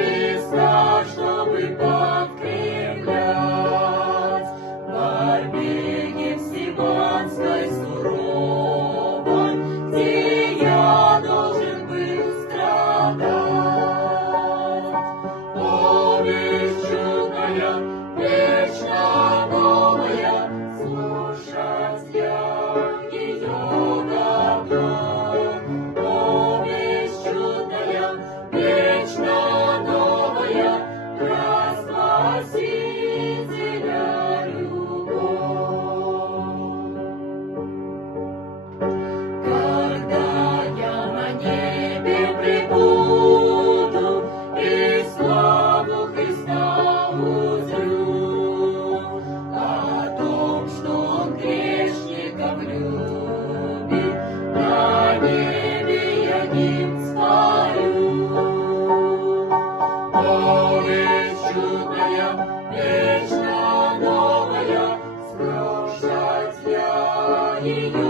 Христа, чтобы подкреплять в борьбе гефсиманской суровой, где я должен был страдать. О, весть чудная, вечно новая, слушать я ее готов. О, весть чудная, вечно новая, про Спасителя любовь. Когда я на небе пребуду и славу Христа узрю, о том, что Он грешников любит, на небе я гимн спою. О, весть чудная, вечно новая, слушать я ее